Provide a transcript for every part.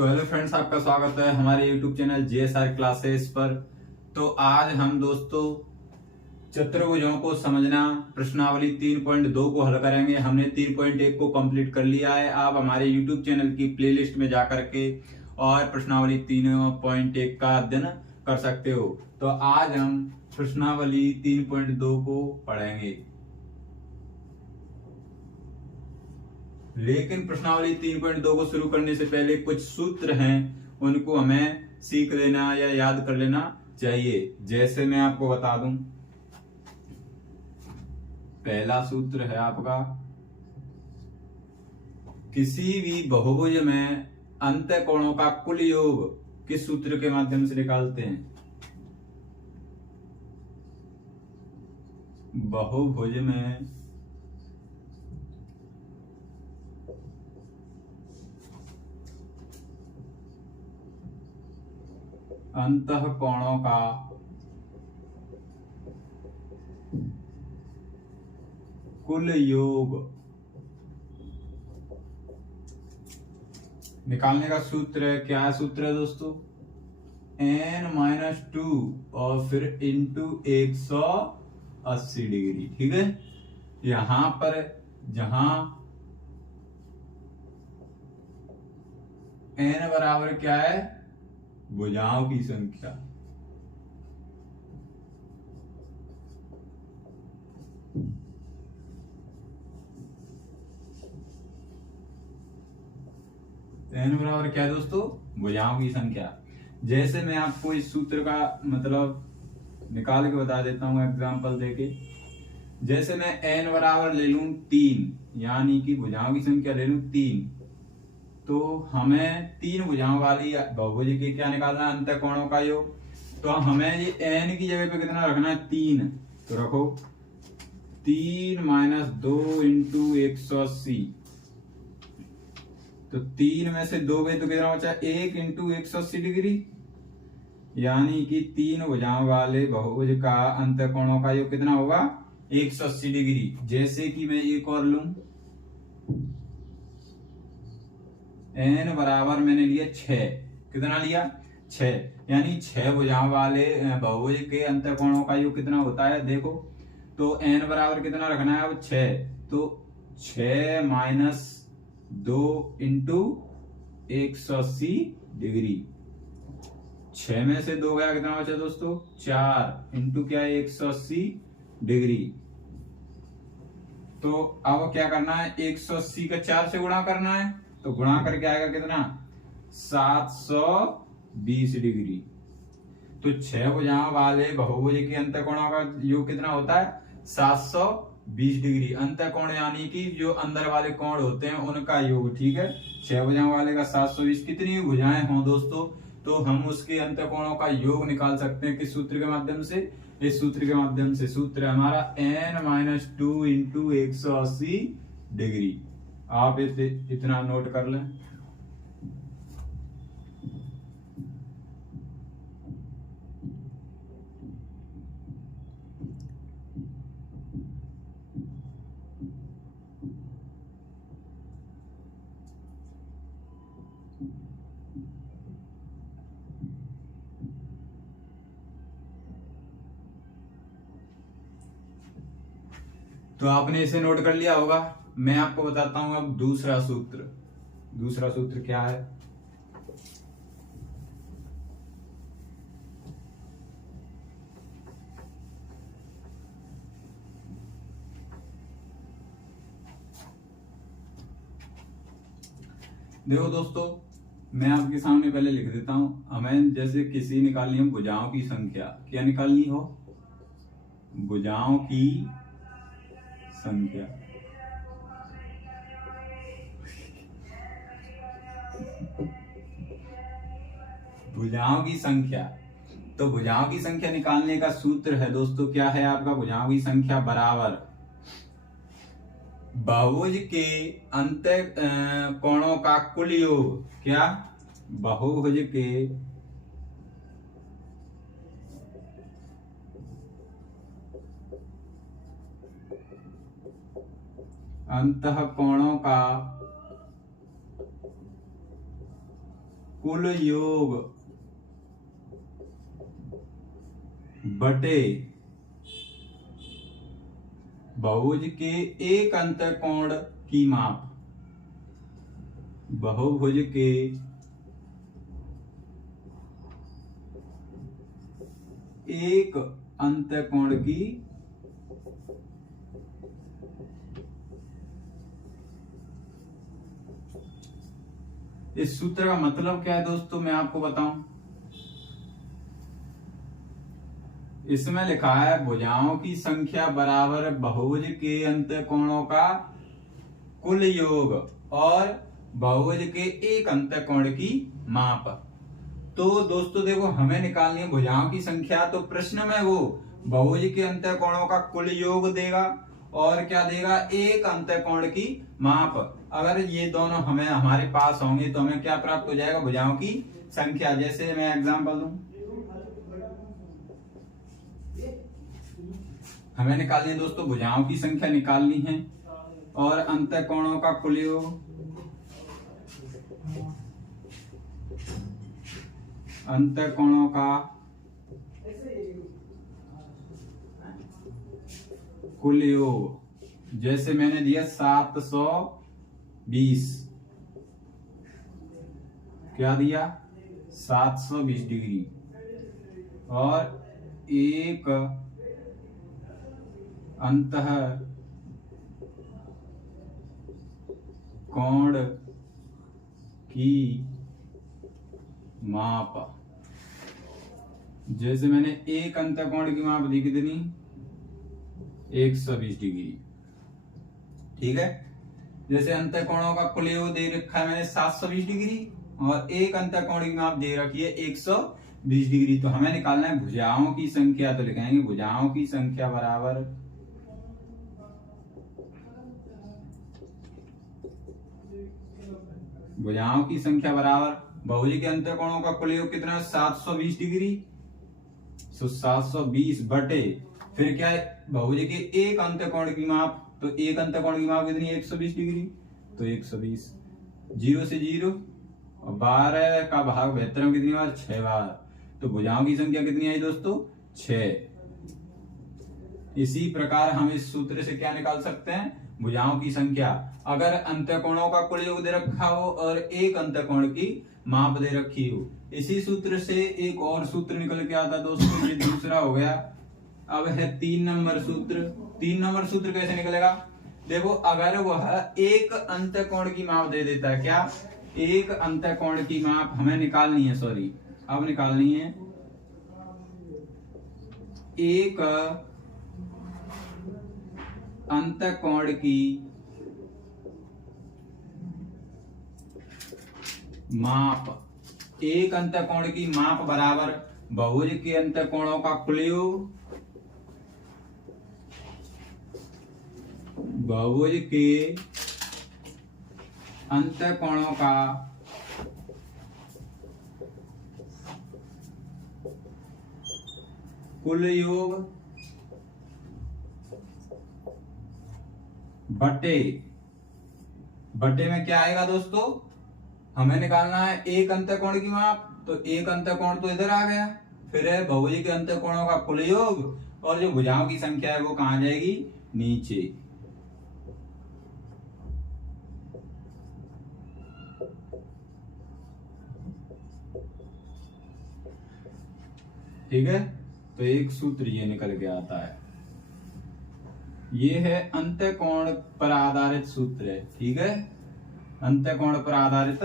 तो hello friends, आपका स्वागत है हमारे यूट्यूब चैनल JSR क्लासेस पर। तो आज हम दोस्तों चतुर्भुजों को समझना प्रश्नावली 3.2 को हल करेंगे। हमने 3.1 को कंप्लीट कर लिया है। आप हमारे यूट्यूब चैनल की प्लेलिस्ट में जाकर के और प्रश्नावली 3.1 का अध्ययन कर सकते हो। तो आज हम प्रश्नावली 3.2 को पढ़ेंगे, लेकिन प्रश्नावली 3.2 को शुरू करने से पहले कुछ सूत्र हैं, उनको हमें सीख लेना या याद कर लेना चाहिए। जैसे मैं आपको बता दूं, पहला सूत्र है आपका, किसी भी बहुभुज में अंतःकोणों का कुल योग किस सूत्र के माध्यम से निकालते हैं? बहुभुज में अंतःकोणों का कुल योग निकालने का सूत्र है। क्या है सूत्र है दोस्तों? n-2 और फिर इंटू 180 डिग्री। ठीक है, यहां पर जहां n बराबर क्या है? भुजाओं की संख्या। n बराबर क्या है दोस्तों? भुजाओं की संख्या। जैसे मैं आपको इस सूत्र का मतलब निकाल के बता देता हूं एग्जांपल देके। जैसे मैं n बराबर ले लूं 3, यानी कि भुजाओं की संख्या ले लूं 3, तो हमें 3 भुजाओं वाली बहुभुज के क्या निकालना है? अंतःकोणों का योग। तो हमें ये n की जगह पे कितना रखना है? 3। तो रखो 3 - 2 इंटू 180। तो 3 में से 2 गए तो कितना बचा? 1 इंटू 180 डिग्री, यानी कि 3 भुजाओं वाले बहुभुज का अंतःकोणों का योग कितना होगा? 180 डिग्री। जैसे कि मैं एक और लूं, n बराबर मैंने लिया 6। कितना लिया? 6, यानी 6 भुजाओं वाले बहुभुज के अंतःकोणों का योग कितना होता है? देखो, तो n बराबर कितना रखना है अब? 6। तो 6 - 2 इंटू 180 डिग्री। 6 में से 2 गया, कितना बचा दोस्तों? 4 इंटू क्या है? 180 डिग्री। तो अब क्या करना है? 180 का 4 से गुणा करना है। तो गुणा करके आएगा कितना? 720 डिग्री। तो 6 भुजाओं वाले बहुभुज के अंतःकोणों का योग कितना होता है? 720 डिग्री। अंतःकोण यानी कि जो अंदर वाले कोण होते हैं उनका योग। ठीक है, 6 भुजाओं वाले का 720। कितनी भुजाएं हों दोस्तों, तो हम उसके अंतःकोणों का योग निकाल सकते हैं किस सूत्र के माध्यम से? इस सूत्र के माध्यम से। सूत्र है हमारा n-2 इंटू 180 डिग्री। आप इतना नोट कर लें। तो आपने इसे नोट कर लिया होगा। मैं आपको बताता हूं अब दूसरा सूत्र। दूसरा सूत्र क्या है? देखो दोस्तों, मैं आपके सामने पहले लिख देता हूं। हमें जैसे किसी निकालनी है भुजाओं की संख्या। क्या निकालनी हो? भुजाओं की संख्या। भुजाओं की संख्या। तो भुजाओं की संख्या निकालने का सूत्र है दोस्तों, क्या है आपका? भुजाओं की संख्या बराबर बहुभुज के अंतःकोणों का कुल योग। क्या? बहुभुज के अंतःकोणों का कुल योग बटे बहुभुज के एक अंतःकोण की माप। बहुभुज के एक अंतःकोण की इस सूत्र का मतलब क्या है दोस्तों, मैं आपको बताऊं। इसमें लिखा है भुजाओं की संख्या बराबर बहुभुज के अंतःकोणों का कुल योग और बहुभुज के एक अंतःकोण की माप। तो दोस्तों देखो, हमें निकालनी है भुजाओं की संख्या, तो प्रश्न में वो बहुभुज के अंतःकोणों का कुल योग देगा और क्या देगा, एक अंतःकोण की माप। अगर ये दोनों हमें हमारे पास होंगे तो हमें क्या प्राप्त हो जाएगा, भुजाओं की संख्या। जैसे मैं एग्जांपल दूं, हमें निकालनी है दोस्तों, भुजाओं की संख्या निकालनी है और अंतःकोणों का कुल योग, अंतःकोणों का कुल योग। जैसे मैंने दिया 720, क्या दिया, 720 डिग्री और एक अंतःकोण की माप। जैसे मैंने एक अंतःकोण की माप दी कितनी, 120 डिग्री, ठीक है। जैसे अंतःकोणों का कुल योग दे रखा है मैंने 720 डिग्री और एक अंतःकोण की माप दे रखी है 120 डिग्री। तो हमें निकालना है भुजाओं की संख्या, तो लिखेंगे भुजाओं की संख्या बराबर भुजाओं की संख्या बराबर बहुभुज के अंतःकोणों का कुल योग कितना है, 720 डिग्री। तो 720 बटे फिर क्या है, बहुभुज के एक अंतःकोण की माप, तो एक अंतःकोण की माप कितनी है, 120 डिग्री। तो 120, 0 से 0 और 12 का भाग 72 में कितनी बार, 6 बार। तो भुजाओं की संख्या कितनी आई दोस्तों, 6। इसी प्रकार हम इस सूत्र से क्या निकाल सकते हैं, भुजाओं की संख्या। अगर अंतःकोणों का कुल योग दे रखा हो और एक अंतःकोण की माप दे रखी हो। इसी सूत्र से एक और सूत्र निकल के आता दोस्तों, ये दूसरा हो गया। अब है 3 नंबर सूत्र। 3 नंबर सूत्र कैसे निकलेगा, देखो, अगर वह एक अंतःकोण की माप दे देता है, क्या, एक अंतःकोण की माप हमें निकालनी है, सॉरी अब निकालनी है एक अंतःकोण की माप। एक अंतःकोण की माप बराबर बहुभुज के अंतःकोणों का कुल योग, बहुभुज के अंतःकोणों का कुल योग बटे में क्या आएगा दोस्तों, हमें निकालना है एक अंतःकोण की माप, तो एक अंतःकोण तो इधर आ गया, फिर है बहुभुज के अंतःकोणों का कुल योग और जो भुजाओं की संख्या है वो कहां जाएगी, नीचे। ठीक है, तो एक सूत्र ये निकल के आता है, ये है अंतःकोण पर आधारित सूत्र है। ठीक है, अंतःकोण पर आधारित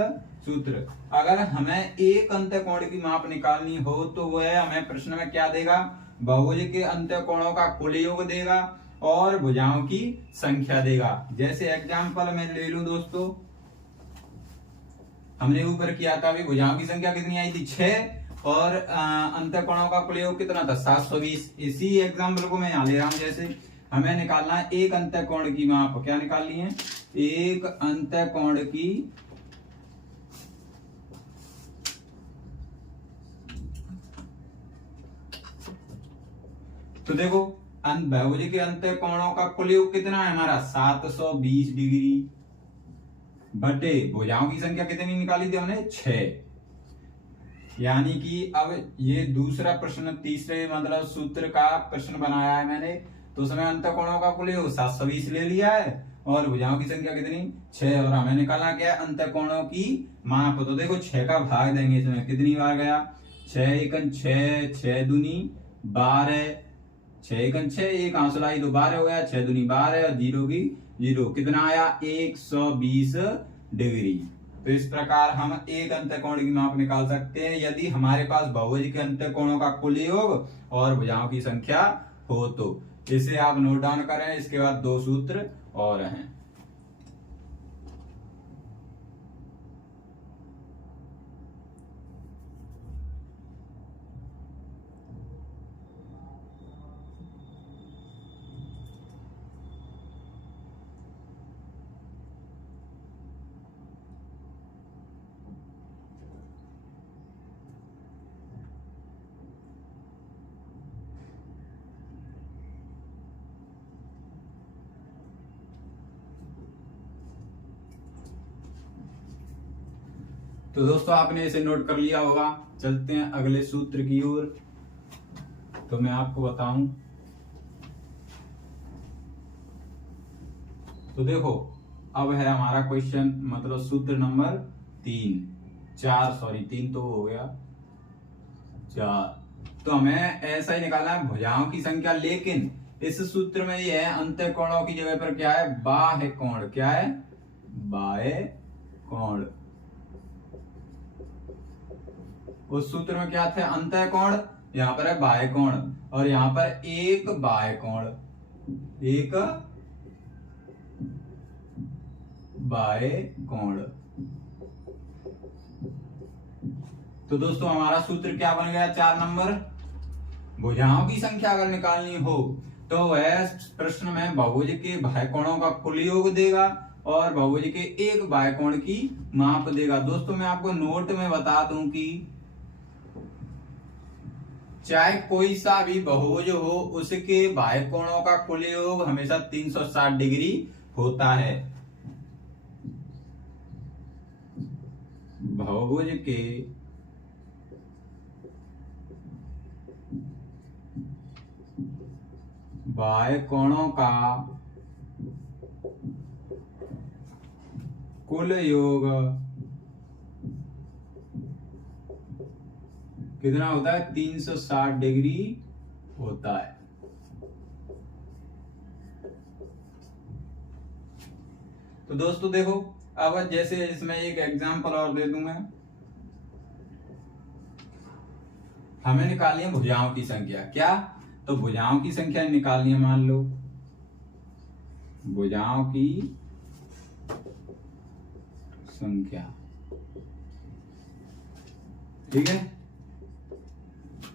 सूत्र। अगर हमें एक अंतःकोण की माप निकालनी हो तो वह हमें प्रश्न में क्या देगा, बहुभुज के अंतःकोणों का कुल योग देगा और भुजाओं की संख्या देगा। जैसे एग्जांपल मैं ले लूं दोस्तों, हमने ऊपर किया था, अभी भुजाओं की संख्या कितनी आई थी, 6 और अंतःकोणों का कुल योग कितना था, 720। इसी एग्जांपल को मैं यहां ले रहा हूं। जैसे हमें निकालना है एक अंतःकोण की माप, क्या निकालनी है, एक अंतःकोण की तो देखो, बहुभुज के अंतःकोणों का कुल योग कितना है हमारा, 720 डिग्री बटे भुजाओं की संख्या कितनी निकाली थी हमने, 6। यानी कि अब ये दूसरा प्रश्न तीसरे मतलब सूत्र का प्रश्न बनाया है मैंने, तो उसमें अंतःकोणों का कुल योग 720 ले लिया है और भुजाओं की संख्या कितनी 6, और हमें निकालना क्या है अंतःकोणों की माप। तो देखो 6 का भाग देंगे इसमें, कितनी बार गया 6 एकन 6, 6 दूनी 12, 6 एकन 6, एक आंसू लाई तो 12 हो गया, 6 दूनी 12 और 0 की 0, कितना आया 120 डिग्री। तो इस प्रकार हम एक अंतःकोण की माप निकाल सकते हैं यदि हमारे पास बहुभुज के अंतःकोणों का कुल योग और भुजाओं की संख्या हो तो। इसे आप नोट डाउन करें, इसके बाद 2 सूत्र और हैं। तो दोस्तों आपने इसे नोट कर लिया होगा, चलते हैं अगले सूत्र की ओर। तो मैं आपको बताऊं, तो देखो अब है हमारा क्वेश्चन मतलब सूत्र नंबर 3 तो हो गया 4। तो हमें ऐसा ही निकालना है भुजाओं की संख्या, लेकिन इस सूत्र में ये है अंतःकोणों की जगह पर क्या है बाह्य कोण, क्या है बाह्य कोण। उस सूत्र में क्या थे अंतःकोण, यहाँ पर है बाह्य कोण, और यहाँ पर एक बाह्य कोण, एक बाह्य कोण। तो दोस्तों हमारा सूत्र क्या बन गया 4 नंबर। भुजाओं की संख्या अगर निकालनी हो तो वह प्रश्न में बहुभुज के बाह्य कोणों का कुल योग देगा और बहुभुज के एक बाह्य कोण की माप देगा। दोस्तों मैं आपको नोट में बता दूं कि चाहे कोई सा भी बहुभुज हो उसके बाह्य कोणों का कुल योग हमेशा 360 डिग्री होता है। बहुभुज के बाह्य कोणों का कुल योग कितना होता है 360 डिग्री होता है। तो दोस्तों देखो अब जैसे इसमें एक एग्जांपल और दे दूं मैं, हमें निकालनी है भुजाओं की संख्या। क्या, तो भुजाओं की संख्या निकालनी है, मान लो भुजाओं की संख्या, ठीक है।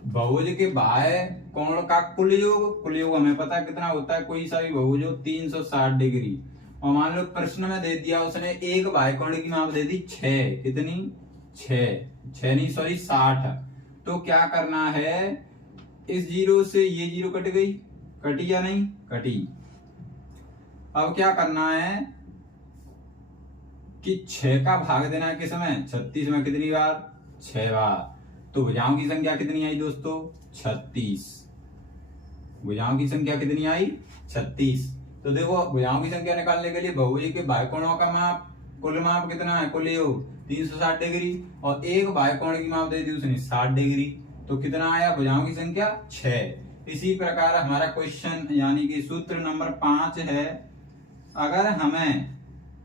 बहुभुज के बाह्य कोण का कुल योग हमें पता है कितना होता है, कोई सा भी बहुभुज हो 360 डिग्री। और मान लो प्रश्न में दे दिया उसने एक बाह्य कोण की माप दे दी 6, कितनी 6 नहीं सॉरी 60। तो क्या करना है, इस 0 से ये 0 कट गई, कटी या नहीं कटी। अब क्या करना है कि 6 का भाग देना है किसमें 36 में, कितनी बार 6 बार। तो भुजाओं की संख्या कितनी आई दोस्तों 36। भुजाओं की संख्या कितनी आई 36। तो देखो भुजाओं की संख्या निकालने के लिए बहुभुज के बाह्य कोणों का माप कुल माप कितना है, कुल योग 360 डिग्री, और एक बाह्य कोण की माप दे दी उसने 60 डिग्री। तो कितना आया भुजाओं की संख्या 6। इसी प्रकार हमारा क्वेश्चन यानी कि सूत्र नंबर 5 है, अगर हमें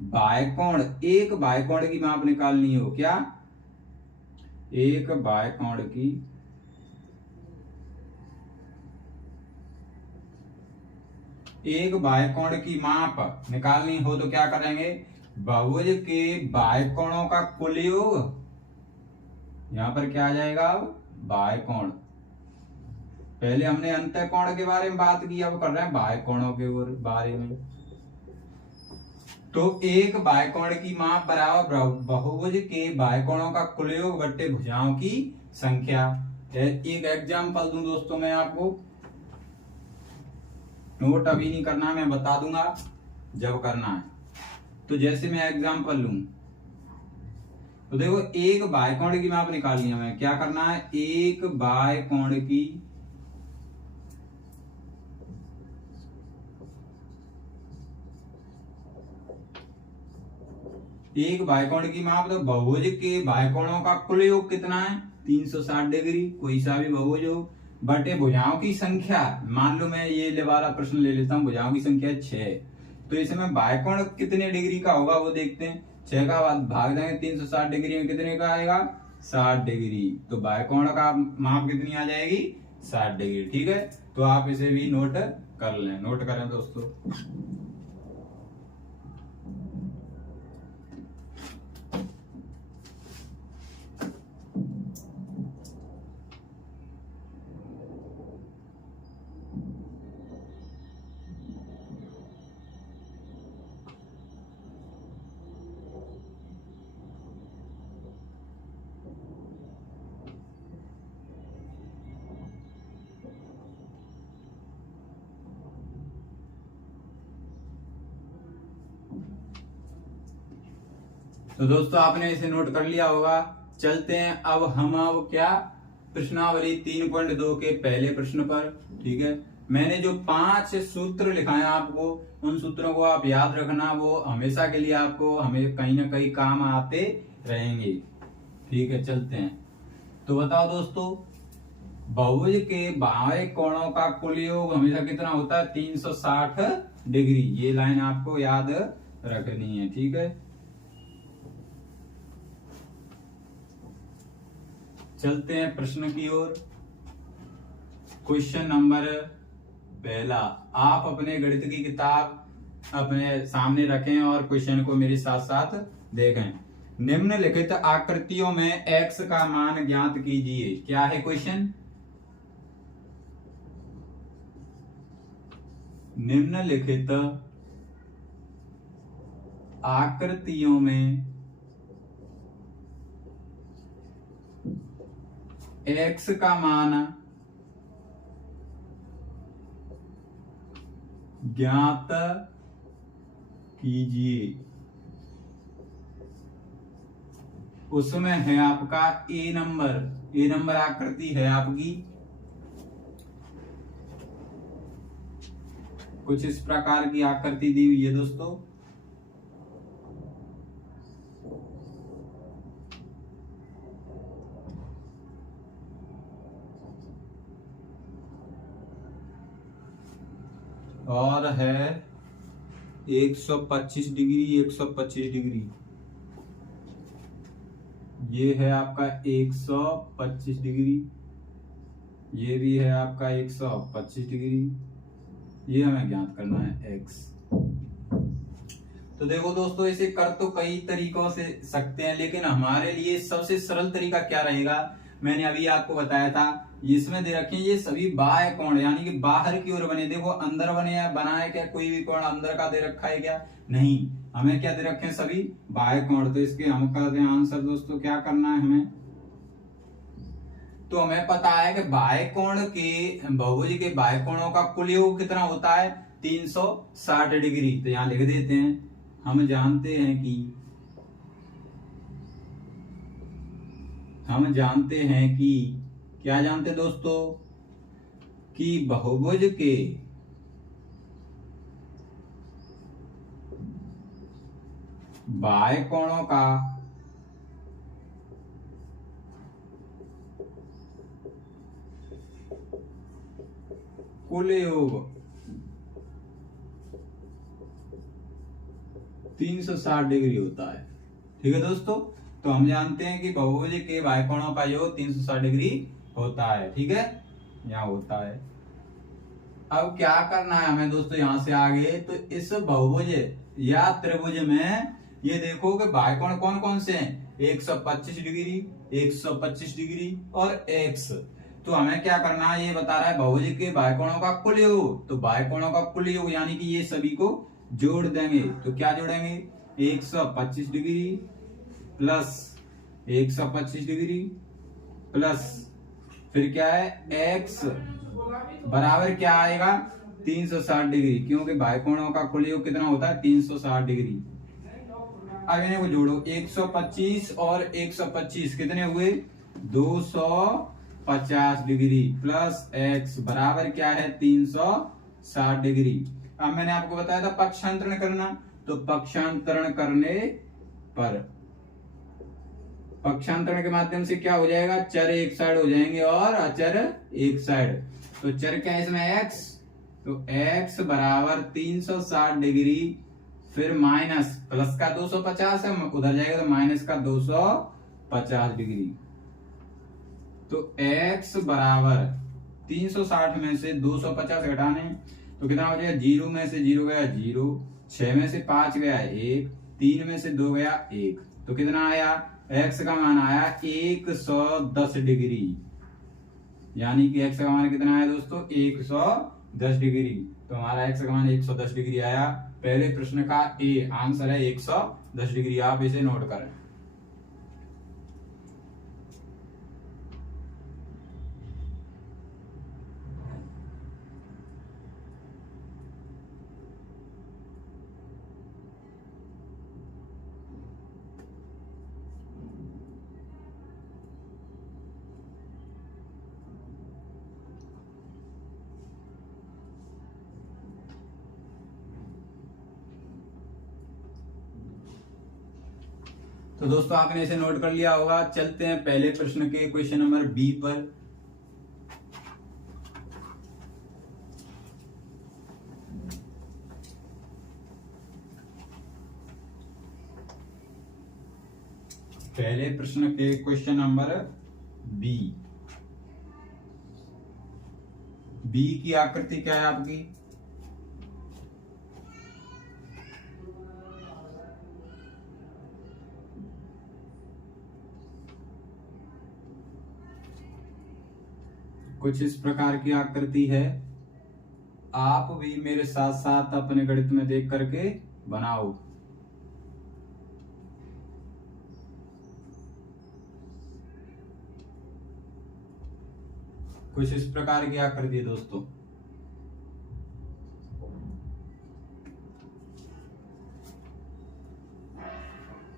बाह्य कोण एक बाह्य कोण की माप निकालनी हो, क्या एक बाह्य कोण की माप निकालनी हो तो क्या करेंगे, बहुभुज के बाह्य कोणों का कुल योग, यहां पर क्या आ जाएगा अब बाह्य कोण। पहले हमने अंतःकोण के बारे में बात की, अब कर रहे हैं बाह्य कोणों के बारे में। तो एक बाह्य कोण की माप बराबर बहुभुज के बाह्य कोणों का कुल योग बट्टे भुजाओं की संख्या। एक एग्जांपल दूं दोस्तों मैं आपको, नोट अभी नहीं करना, मैं बता दूंगा जब करना है। तो जैसे मैं एग्जांपल लूं तो देखो एक बाह्यकोण की माप निकालनी है हमें। क्या करना है, एक बाह्यकोण की माप। तो बहुभुज के बाह्यकोणों का कुल योग कितना है, 360 डिग्री। कोई सा भी बहुभुज हो, बटे भुजाओं की संख्या। मान लो मैं ये वाला प्रश्न ले लेता हूँ, भुजाओं की संख्या 6, तो इसमें बाह्यकोण कितने डिग्री का होगा वो देखते हैं। 6 का भाग देंगे 360 डिग्री में, कितने का आएगा, 60 डिग्री। तो बाह्यकोण का माप कितनी आ जाएगी, 60 डिग्री। ठीक है, तो आप इसे भी नोट कर लें। नोट करें दोस्तों। तो दोस्तों आपने इसे नोट कर लिया होगा। चलते हैं अब हम क्या, प्रश्नावली 3.2 के पहले प्रश्न पर। ठीक है, मैंने जो 5 सूत्र लिखाए आपको, उन सूत्रों को आप याद रखना, वो हमेशा के लिए आपको हमें कहीं ना कहीं काम आते रहेंगे। ठीक है, चलते हैं। तो बताओ दोस्तों, बहुभुज के बाह्यकोणों का कुल योग हमेशा कितना होता है, 360 डिग्री। ये लाइन आपको याद रखनी है। ठीक है, चलते हैं प्रश्न की ओर। क्वेश्चन नंबर पहला, आप अपने गणित की किताब अपने सामने रखें और क्वेश्चन को मेरे साथ साथ देखें। निम्नलिखित आकृतियों में x का मान ज्ञात कीजिए। क्या है क्वेश्चन, निम्नलिखित आकृतियों में x का मान ज्ञात कीजिए। उसमें है आपका ए नंबर आकृति है आपकी। कुछ इस प्रकार की आकृति दी हुई है दोस्तों। और है 125 डिग्री, 125 डिग्री। ये है आपका 125 डिग्री, ये भी है आपका 125 डिग्री। ये हमें ज्ञात करना है x। तो देखो दोस्तों, इसे कर तो कई तरीकों से सकते हैं, लेकिन हमारे लिए सबसे सरल तरीका क्या रहेगा, मैंने अभी आपको बताया था। इसमें दे रखे ये सभी बाह्य कोण, यानी कि बाहर की ओर बने। देखो अंदर बने या बनाए क्या, कोई भी कोण अंदर का दे रखा है क्या, नहीं। हमें क्या दे रखे हैं, सभी बाह्य कोण। तो इसके हम करते हैं आंसर दोस्तों। क्या करना है हमें, तो हमें पता है कि बाह्य कोण के, बहुभुज के बाह्य कोणों का कुल योग कितना होता है, 360 डिग्री। तो यहां लिख देते हैं। हम जानते हैं कि क्या जानते हैं दोस्तों, कि बहुभुज के बाह्य कोणों का कुल योग 360 डिग्री होता है। ठीक है दोस्तों, तो हम जानते हैं कि बहुभुज के बाह्य कोणों का योग 360 डिग्री होता है। ठीक है, यहाँ होता है। अब क्या करना है हमें दोस्तों, यहां से आगे तो इस बहुभुज या त्रिभुज में ये देखो कि बाह्य कोण कौन कौन से हैं, 125 डिग्री, 125 डिग्री और x। तो हमें क्या करना है, ये बता रहा है बहुभुज के बाह्य कोणों का कुल योग। तो बाह्य कोणों का कुल योग यानी कि ये सभी को जोड़ देंगे। तो क्या जोड़ेंगे, 125 डिग्री प्लस 125 डिग्री प्लस फिर क्या है x बराबर क्या आएगा, 360 डिग्री। क्योंकि बाह्य कोणों का कुल योग कितना होता है, 360 डिग्री। अब इन्हें को जोड़ो, 125 और 125 कितने हुए 250 डिग्री प्लस x बराबर क्या है 360 डिग्री। अब मैंने आपको बताया था पक्षांतरण करना, तो पक्षांतरण करने पर पक्षांतरण के माध्यम से क्या हो जाएगा, चर एक साइड हो जाएंगे और अचर एक साइड। तो चर क्या है इसमें x, तो x बराबर 360 डिग्री, फिर माइनस प्लस का 250 है उधर जाएगा तो माइनस का 250 डिग्री। तो x बराबर 360 में से 250 घटाने तो कितना हो जाएगा, 0 में से 0 गया 0, 6 में से 5 गया 1, 3 में से 2 गया 1, तो कितना आया, x का मान आया 110 डिग्री। यानी कि x का मान कितना आया दोस्तों 110 डिग्री। तो हमारा x का मान 110 डिग्री आया। पहले प्रश्न का ए आंसर है 110 डिग्री, आप इसे नोट करें। तो दोस्तों आपने इसे नोट कर लिया होगा। चलते हैं पहले प्रश्न के क्वेश्चन नंबर बी पर। पहले प्रश्न के क्वेश्चन नंबर बी। बी की आकृति क्या है आपकी, कुछ इस प्रकार की आकृति है। आप भी मेरे साथ साथ अपने गणित में देख करके बनाओ। कुछ इस प्रकार की आकृति है दोस्तों।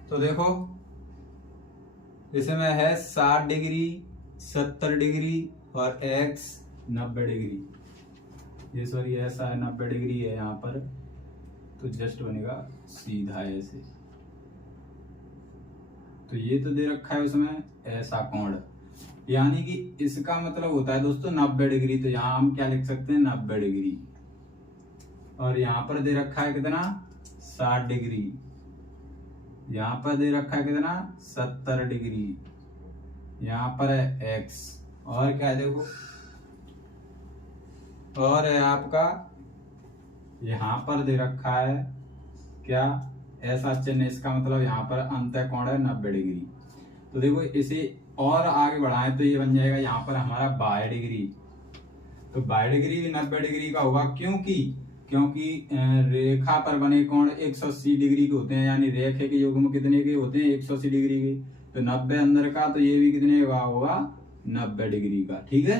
तो देखो इसमें है 60 डिग्री, 70 डिग्री और x 90 डिग्री। ये सॉरी ऐसा है 90 डिग्री है यहाँ पर, तो जस्ट बनेगा सीधा ऐसे। तो ये तो दे रखा है उसमें ऐसा कोण, यानी कि इसका मतलब होता है दोस्तों 90 डिग्री। तो यहाँ हम क्या लिख सकते हैं 90 डिग्री। और यहाँ पर दे रखा है कितना 60 डिग्री, यहाँ पर दे रखा है कितना 70 डिग्री, यहाँ पर है x और क्या है देखो, और है आपका यहाँ पर दे रखा है क्या ऐसा चिन्ह। इसका मतलब यहाँ पर अंतः कोण है 90 डिग्री। तो देखो इसे और आगे बढ़ाएं तो ये बन जाएगा यहाँ पर हमारा 22 डिग्री। तो 22 डिग्री भी 90 डिग्री का होगा, क्योंकि रेखा पर बने कोण 180 डिग्री के होते हैं, यानी रेखे के युग्म कितने के होते हैं 180 डिग्री के। तो 90 अंदर का, तो ये भी कितने का होगा 90 डिग्री का। ठीक है,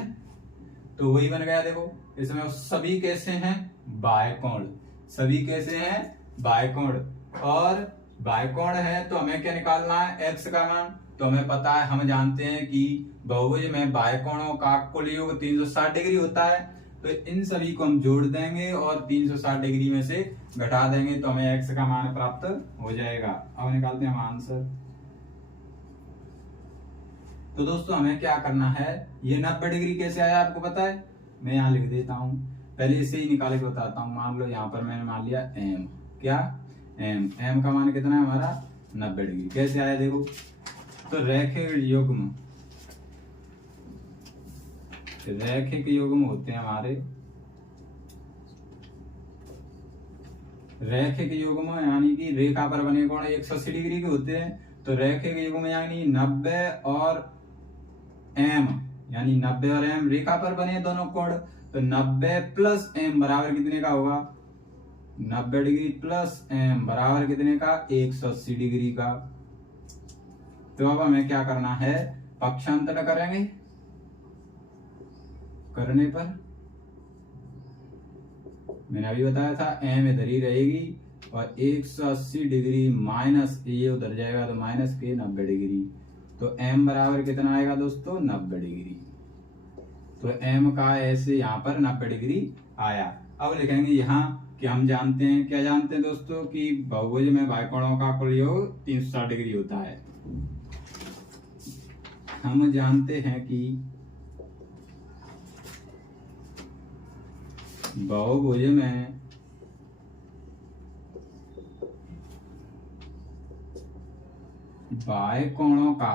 तो वही बन गया। देखो इसमें सभी कैसे हैं बाह्यकोण, सभी कैसे हैं बाह्यकोण। और बाह्यकोण है तो हमें क्या निकालना है x का मान। तो हमें पता है, हम जानते हैं कि बहुभुज में बाह्यकोणों का कुल योग 360 डिग्री होता है। तो इन सभी को हम जोड़ देंगे और 360 डिग्री में से घटा देंगे तो हमें x का मान प्राप्त हो जाएगा। अब निकालते हैं हम आंसर। तो दोस्तों हमें क्या करना है, ये 90 डिग्री कैसे आया आपको पता है, मैं यहाँ लिख देता हूँ। पहले इसे ही निकाल के बताता हूँ। मान लो यहाँ पर मैंने मान लिया m, क्या m का मान कितना है हमारा 90 डिग्री। कैसे आया देखो, तो रैखिक युग्म होते हैं हमारे, रैखिक युग्म यानी कि रेखा पर बने कोण 180 डिग्री के होते हैं। तो रैखिक युग्म यानी 90 और m, यानी 90 और m रेखा पर बने दोनों कोण। तो 90 प्लस m बराबर कितने का होगा 90 डिग्री प्लस m बराबर कितने का 180 डिग्री का। तो अब हमें क्या करना है, पक्षांतर करेंगे। करने पर मैंने अभी बताया था m इधर ही रहेगी, और 180 डिग्री माइनस ये उधर जाएगा तो माइनस के 90 डिग्री। तो m बराबर कितना आएगा दोस्तों 90 डिग्री। तो m का ऐसे यहाँ पर 90 डिग्री आया। अब लिखेंगे यहाँ कि हम जानते हैं, क्या जानते हैं दोस्तों, कि बहुभुज में बाह्यकोणों का कुल योग 360 डिग्री होता है। हम जानते हैं कि बहुभुज में बाह्यकोणों का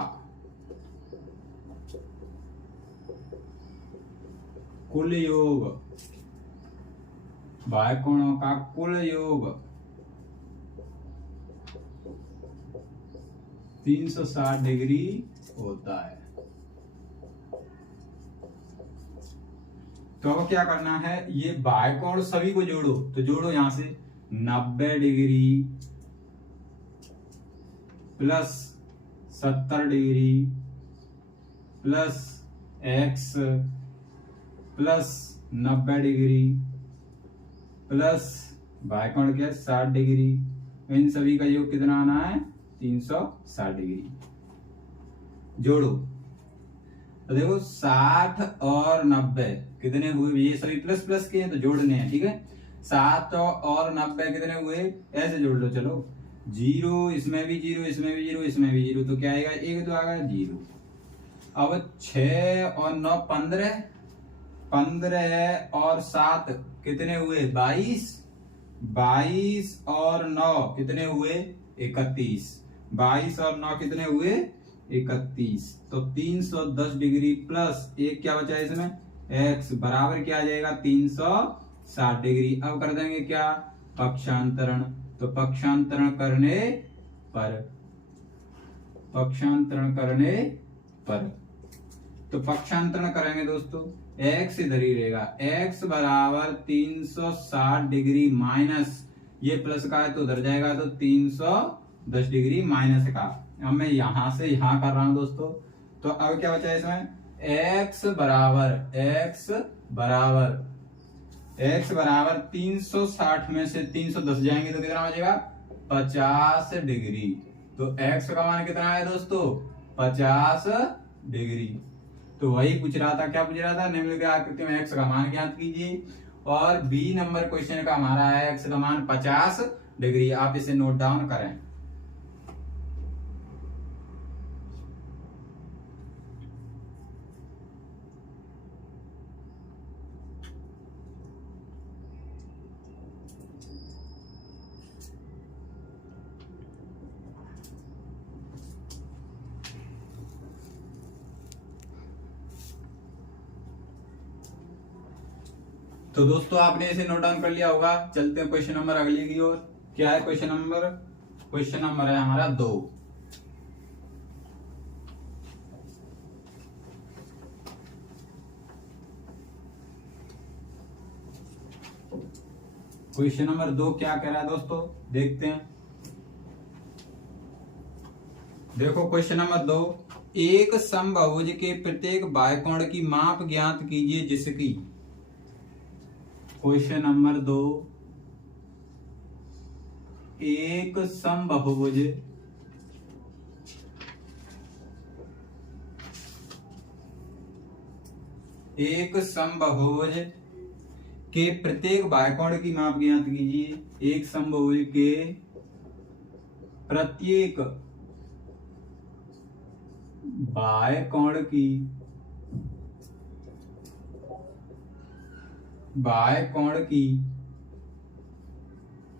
कुल योग, बाह्यकोणों का कुल योग 360 डिग्री होता है। तो अब क्या करना है, ये बाह्यकोण सभी को जोड़ो। तो जोड़ो यहां से 90 degree plus 70 degree plus x plus 90 degree plus बाह्यकोण क्या 60 डिग्री। इन सभी का योग कितना आना है 360 डिग्री। जोड़ो तो देखो 60 और 90 कितने हुए, ये सभी प्लस प्लस के हैं तो जोड़ने हैं, ठीक है। 7 और 90 कितने हुए, ऐसे जोड़ लो। चलो 0, इसमें भी 0, इसमें भी 0, इसमें भी 0, तो क्या आएगा, एक तो आ गया 0। अब 6 और 9 15, 15 और 7 कितने हुए 22, 22 और 9 कितने हुए 31, 22 और 9 कितने हुए 31। तो 310 डिग्री प्लस एक क्या बचा है इसमें x बराबर क्या आ जाएगा 360 डिग्री। अब कर देंगे क्या पक्षांतरण। तो पक्षांतरण करने पर, पक्षांतरण करने पर, तो पक्षांतरण करेंगे दोस्तों, x इधर ही रहेगा, x बराबर 360 डिग्री माइनस ये प्लस का है तो उधर जाएगा तो 310 डिग्री माइनस का। अब मैं यहां से यहां कर रहा हूं दोस्तों। तो अब क्या बचा है इसमें, x बराबर 360 में से 310 जाएंगे तो कितना बचेगा 50 डिग्री। तो x का मान कितना है दोस्तों 50 डिग्री। तो वही पूछ रहा था, क्या पूछ रहा था, निम्नलिखित आकृति में x का मान ज्ञात कीजिए। और बी नंबर क्वेश्चन का हमारा है x का मान 50 डिग्री। आप इसे नोट डाउन करें। तो दोस्तों आपने इसे नोट डाउन कर लिया होगा। चलते हैं क्वेश्चन नंबर अगले की ओर। क्या है क्वेश्चन नंबर, क्वेश्चन नंबर है हमारा 2। क्वेश्चन नंबर 2 क्या कह रहा है दोस्तों, देखते हैं। देखो क्वेश्चन नंबर 2, एक समबाहुज के प्रत्येक बाह्यकोण की माप ज्ञात कीजिए जिसकी। क्वेश्चन नंबर 2, एक समबाहुज के प्रत्येक बाह्यकोण की माप ज्ञात कीजिए। एक समबाहुज के प्रत्येक बाह्यकोण की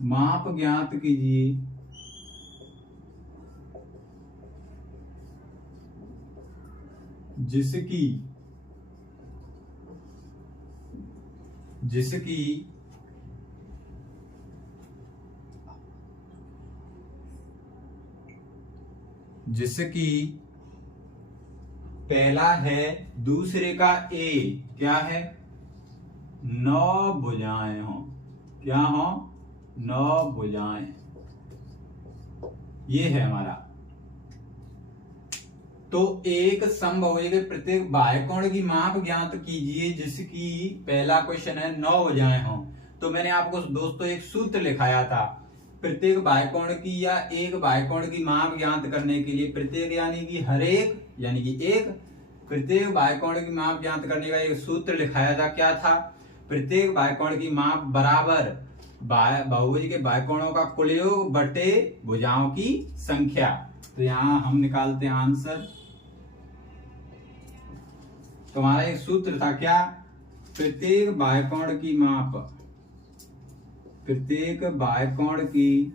माप ज्ञात कीजिए जिसकी पहला है दूसरे का a क्या है 9 भुजाएं हो। क्या हो 9 भुजाएं, ये है हमारा। तो एक समबाहुज के प्रत्येक बाह्यकोण की माप ज्ञात कीजिए जिसकी पहला क्वेश्चन है 9 भुजाएं हो। तो मैंने आपको दोस्तों एक सूत्र लिखाया था प्रत्येक बाह्यकोण की या एक बाह्यकोण की माप ज्ञात करने के लिए प्रत्येक यानी कि हर एक यानी कि एक प्रत्येक बाह्यकोण की माप ज्ञात करने का एक सूत्र लिखाया था। क्या था? प्रत्येक बाह्यकोण की माप बराबर बहुभुज के बाह्यकोणों का कुल योग बटे भुजाओं की संख्या। तो यहां हम निकालते हैं आंसर। तो हमारा एक सूत्र था क्या? प्रत्येक बाह्यकोण की माप, प्रत्येक बाह्यकोण की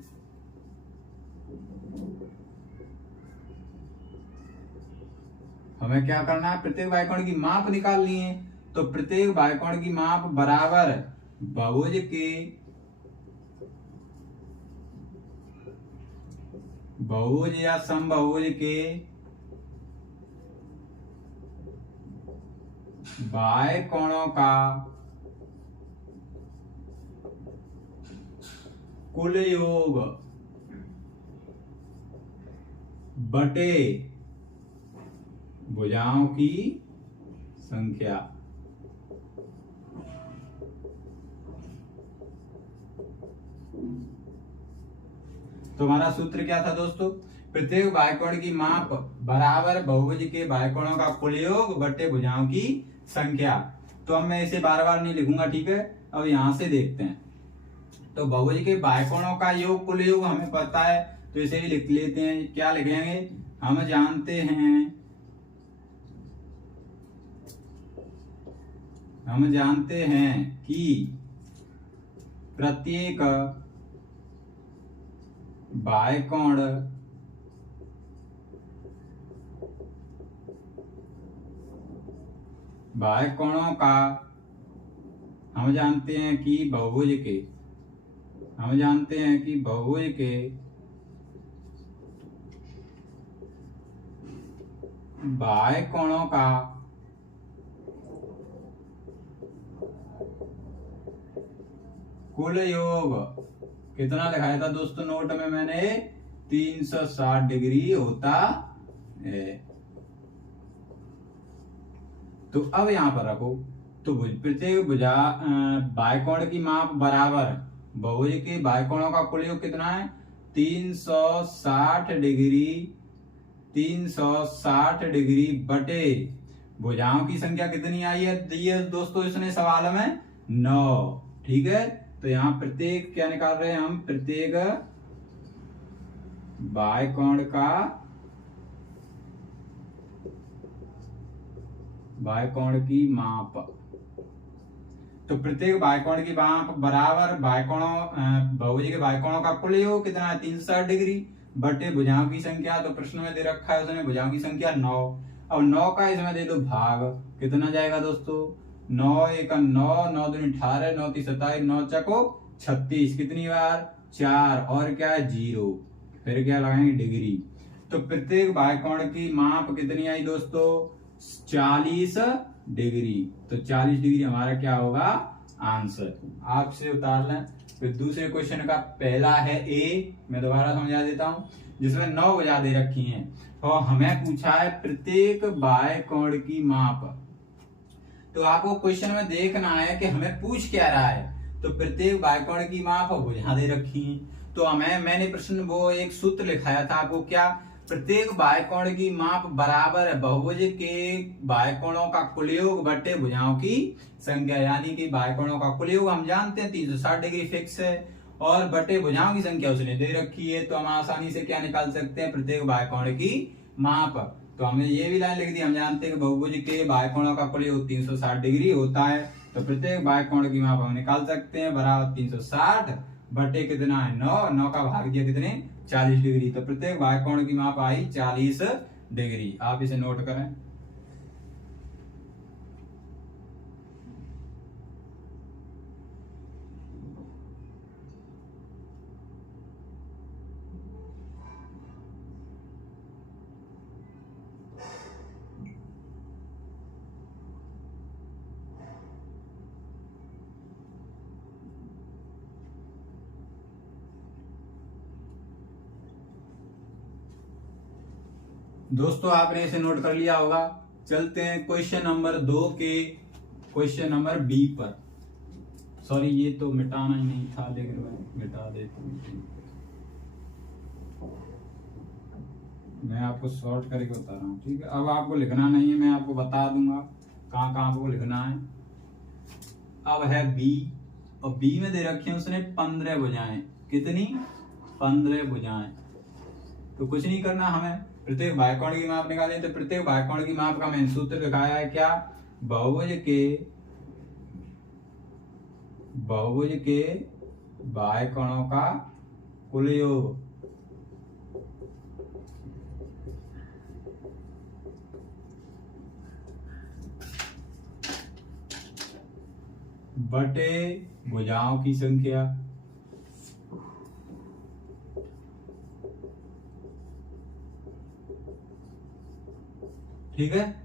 हमें क्या करना है? प्रत्येक बाह्यकोण की माप निकालनी है। तो प्रत्येक बाह्यकोण की माप बराबर बहुभुज या समबाहुभुज के बाह्यकोणों का कुल योग बटे भुजाओं की संख्या। तो हमारा सूत्र क्या था दोस्तों? प्रत्येक बाह्यकोण की माप बराबर बहुभुज के बाह्यकोणों का कुल योग बटे भुजाओं की संख्या। तो अब मैं इसे बार बार नहीं लिखूंगा, ठीक है। अब यहां से देखते हैं। तो बहुभुज के बाह्यकोणों का योग कुल योग हमें पता है, तो इसे ही लिख लेते हैं। क्या लिखेंगे? हम जानते हैं कि प्रत्येक बाह्यकोण बाह्यकोणों का हम जानते हैं कि बहुभुज के बाह्यकोणों का कुल योग कितना लिखाया था दोस्तों नोट में मैंने? 360 डिग्री होता है। तो अब यहां पर रखो। तो प्रत्येक बाह्यकोण की माप बराबर बहुभुज के बाह्यकोणों का कुल योग कितना है? 360 डिग्री बटे भुजाओं की संख्या कितनी आई है? दी है दोस्तों इसने सवाल में 9, ठीक है। तो यहां प्रत्येक क्या निकाल रहे हैं हम? प्रत्येक बाह्यकोण की माप। तो प्रत्येक बाह्यकोण की माप बराबर बहुभुज के बाह्यकोणों का कुल योग कितना है? 360 डिग्री बटे भुजाओं की संख्या। तो प्रश्न में दे रखा है उसने भुजाओं की संख्या 9। अब 9 का इसमें दे दो भाग, कितना जाएगा दोस्तों? 9 एक 9, 9 दूनी 18, 9 तीन 27, 9 चको 36। कितनी बार? 4 और क्या है? 0। फिर क्या लगाएंगे? डिग्री। तो प्रत्येक बाह्यकोण की माप कितनी आई दोस्तों? 40 डिग्री। तो 40 डिग्री हमारा क्या होगा? आंसर। आपसे उतार लें। फिर दूसरे क्वेश्चन का पहला है ए, मैं दोबारा समझा देता हूं, जिसमें 9 भुजा दे रखी हैं और हमें पूछा है प्रत्येक बाह्यकोण की माप। तो आपको क्वेश्चन में देखना है कि हमें पूछ क्या रहा है। तो प्रत्येक बाह्यकोण की माप भुजा दे रखी है। तो मैंने प्रश्न वो एक सूत्र लिखाया था आपको, क्या? प्रत्येक बाह्यकोण की माप बराबर बहुभुज के बाह्यकोणों का कुल योग बटे भुजाओं की संख्या। यानी कि बाह्यकोणों का कुल योग हम जानते हैं 360 डिग्री फिक्स है, और बटे भुजाओं की संख्या उसने दे रखी है। तो हम आसानी से क्या निकाल सकते हैं? प्रत्येक बाह्यकोण की माप। तो हमने ये भी लाइन लिख दी। हम जानते हैं कि बहुभुज के बाह्यकोणों का कुल योग 360 डिग्री होता है। तो प्रत्येक बाह्यकोण की माप हम निकाल सकते हैं बराबर 360 बटे कितना है? 9 का भाग दिया कितने? 40 डिग्री। तो प्रत्येक बाह्यकोण की माप आई 40 डिग्री। आप इसे नोट करें। दोस्तों आपने इसे नोट कर लिया होगा। चलते हैं क्वेश्चन नंबर 2 के क्वेश्चन नंबर बी पर। सॉरी, ये तो मिटाना ही नहीं था, लेकिन मैं मिटा देता हूँ। मैं आपको शॉर्ट करके बता रहा हूँ, ठीक है। अब आपको लिखना नहीं है, मैं आपको बता दूंगा कहाँ कहाँ आपको लिखना है। अब है बी, और बी में दे रखी है उसने 15 भुजाएं। कितनी? 15 भुजाएं। तो कुछ नहीं करना हमें, प्रत्येक बाह्यकोण की माप निकालें। तो प्रत्येक बाह्यकोण की माप का मैंने सूत्र दिखाया है, क्या? बहुभुज के बाह्यकोणों का कुल योग बटे भुजाओं की संख्या। ठीक है।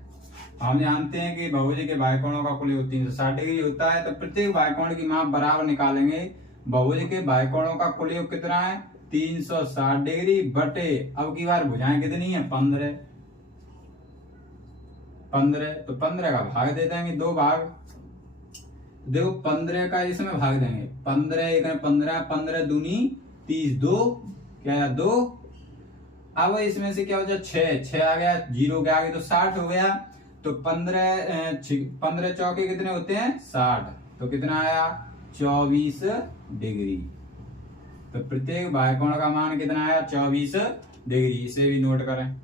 हम जानते हैं कि बहुभुज के बाह्यकोणों का कुल योग 360 डिग्री होता है, तो प्रत्येक बाह्यकोण की माप बराबर निकालेंगे। बहुभुज के बाह्यकोणों का कुल योग कितना है? 360 डिग्री बटे, अब की बार भुजाएं कितनी है? 15। तो 15 का भाग दे देंगे, 2 भाग। देखो 15 का इसमें भाग देंगे, 15 एक 15, 15 दूनी 30, 2 क्या 2। अब इसमें से क्या हो जाए? 6 आ गया, 0 के आगे तो 60 हो गया। तो 15 चौके कितने होते हैं? 60। तो कितना आया? 24 डिग्री। तो प्रत्येक बाह्यकोण का मान कितना आया? 24 डिग्री। इसे भी नोट करें।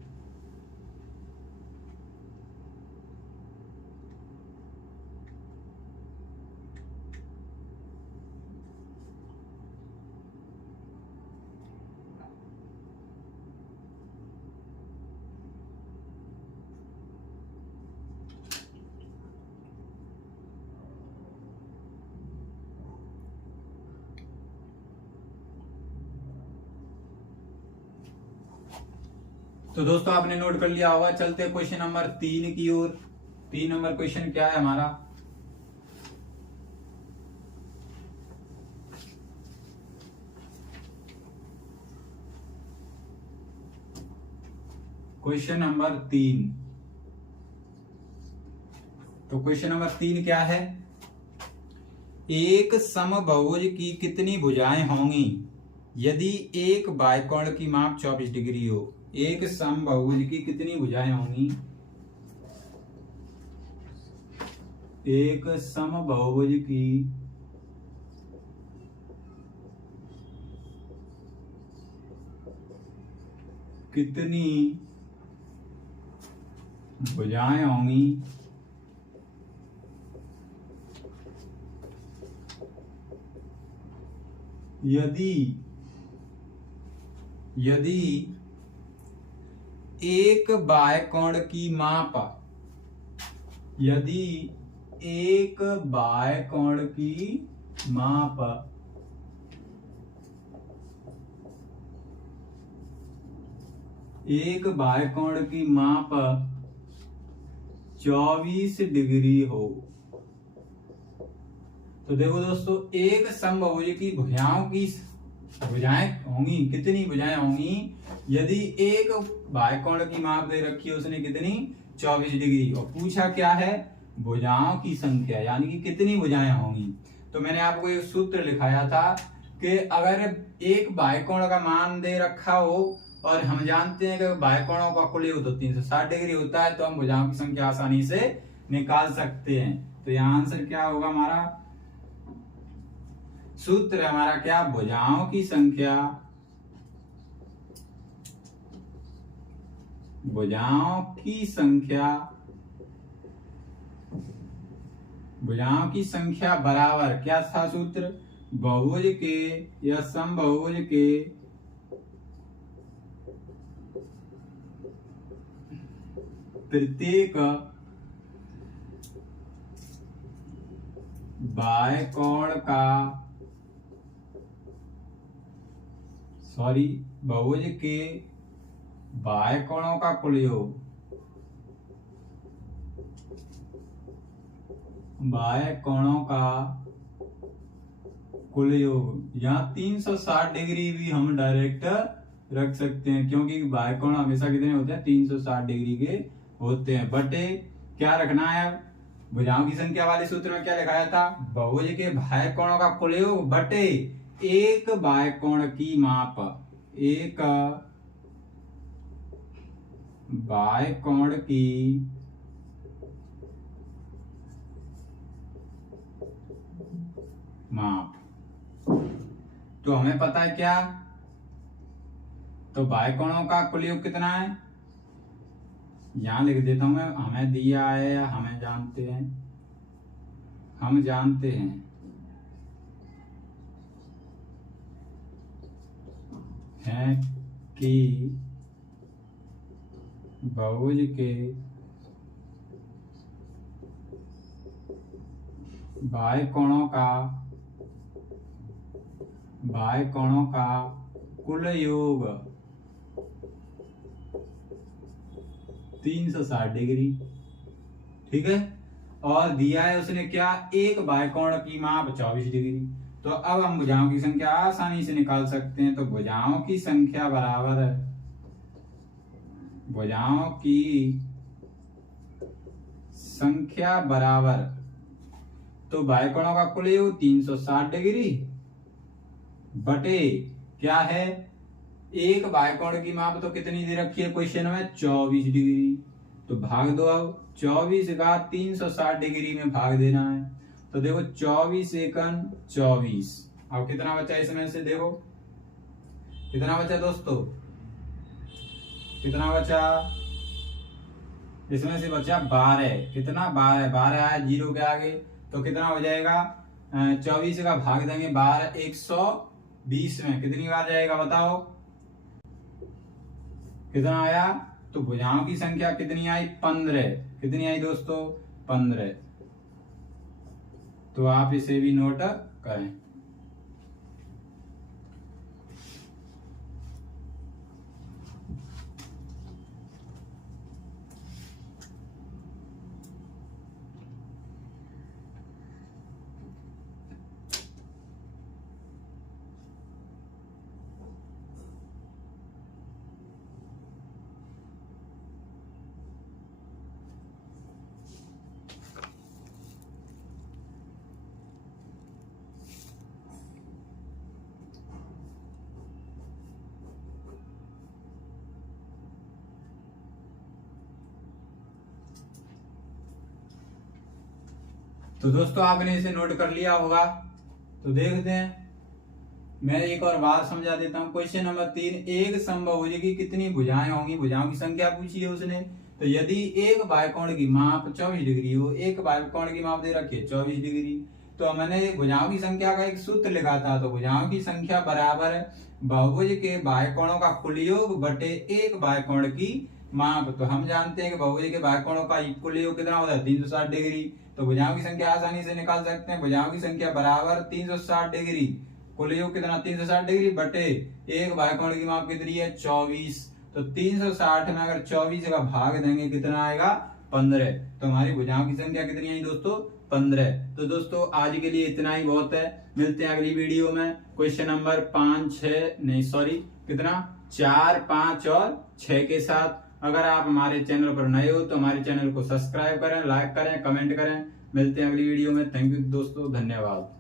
तो दोस्तों आपने नोट कर लिया होगा। चलते हैं क्वेश्चन नंबर 3 की ओर। 3 नंबर क्वेश्चन क्या है हमारा? Question number 3। तो क्वेश्चन नंबर 3 क्या है? एक समबाहुभुज की कितनी भुजाएं होंगी यदि एक बाह्यकोण की माप 24 डिग्री हो? एक समबाहुभुज की कितनी भुजाएं होंगी? एक समबाहुभुज की कितनी भुजाएं होंगी यदि एक बाह्यकोण की माप, यदि एक बाह्यकोण की माप एक बाह्यकोण की माप 24 डिग्री हो। तो देखो दोस्तों, एक समबाहुभुज की भुजाएं होंगी, कितनी भुजाएं होंगी यदि एक बाह्यकोण की माप दे रखी है उसने कितनी? 24 डिग्री। और पूछा क्या है? भुजाओं की संख्या, यानी कि कितनी भुजाएं होंगी। तो मैंने आपको एक सूत्र लिखाया था कि अगर एक बाह्यकोण का मान दे रखा हो और हम जानते हैं कि बाह्यकोणों का कुल योग तो 360 डिग्री होता है, तो हम भुजाओं की संख्या आसानी से निकाल सकते हैं। तो यहाँ आंसर क्या होगा हमारा? सूत्र हमारा क्या? भुजाओं की संख्या, भुजाओं की संख्या बराबर क्या था सूत्र? बहुभुज के या समबाहुभुज के प्रत्येक बाह्यकोण का, बहुभुज के बाह्यकोणों का कुल योग, बाह्यकोणों का कुल योग। यहाँ 360 डिग्री भी हम डायरेक्ट रख सकते हैं, क्योंकि बाह्यकोण हमेशा कितने होते हैं? 360 डिग्री के होते हैं। बटे क्या रखना है? भुजाओं की संख्या वाले सूत्र में क्या लिखाया था? बहुभुज के बाह्यकोणों का कुल योग बटे एक बाह्यकोण की माप, एक बाह्य कोण की माप। तो हमें पता है क्या, तो बाह्य कोणों का कुल योग कितना है, यहां लिख देता हूं मैं, हमें दिया है, हम जानते हैं कि बहुभुज के बाह्य कोणों का कुल योग 360 डिग्री, ठीक है। और दिया है उसने क्या, एक बाह्य कोण की माप 24 डिग्री। तो अब हम भुजाओं की संख्या आसानी से निकाल सकते हैं। तो भुजाओं की संख्या बराबर है, भुजाओं की संख्या बराबर, तो बाह्य कोणों का कुल योग 360 डिग्री बटे क्या है, एक बाह्य कोण की माप तो कितनी दे रखी है क्वेश्चन में, 24 डिग्री। तो भाग दो, अब 24 का 360 डिग्री में भाग देना है। तो देखो 24 एकन 24, अब कितना बचा इसमें से, देखो कितना बचा दोस्तों, कितना बचा, इसमें से बचा 12, कितना 12 आया जीरो के आगे, तो कितना हो जाएगा, 24 का भाग देंगे 12, 120 में कितनी बार जाएगा बताओ, कितना आया। तो भुजाओं की संख्या कितनी आई, 15, कितनी आई दोस्तों, 15। तो आप इसे भी नोट करें। तो दोस्तों आपने इसे नोट कर लिया होगा। तो देखते हैं, मैं एक और बात समझा देता हूं। क्वेश्चन नंबर 3, एक समबाहुज की कितनी भुजाएं होंगी, भुजाओं की संख्या पूछी है उसने। तो यदि एक बाह्य कोण की माप 24 डिग्री हो, एक बाह्य कोण की माप दे रखी है 24 डिग्री, तो मैंने भुजाओं की संख्या का एक सूत्र लिखा था। तो भुजाओं की संख्या बराबर है बहुभुज के बाह्य कोणों का कुल योग बटे एक बाह्य कोण की माप। तो हम जानते हैं कि बहुभुज के बाह्य कोणों का कुल योग कितना होता है, 360 डिग्री। तो भुजाओं की संख्या आसानी से निकाल सकते हैं। भुजाओं की संख्या बराबर 360 डिग्री, कुल योग कितना 360 डिग्री बटे एक बाह्य कोण की माप कितनी है 24। तो 360 में अगर 24 का भाग देंगे कितना आएगा 15। तो हमारी भुजाओं की संख्या कितनी आई दोस्तों 15। तो दोस्तों आज के लिए इतना ही बहुत है। मिलते हैं अगली वीडियो में क्वेश्चन नंबर 4, 5 और 6 के साथ। अगर आप हमारे चैनल पर नए हो तो हमारे चैनल को सब्सक्राइब करें, लाइक करें, कमेंट करें। मिलते हैं अगली वीडियो में। थैंक यू दोस्तों, धन्यवाद।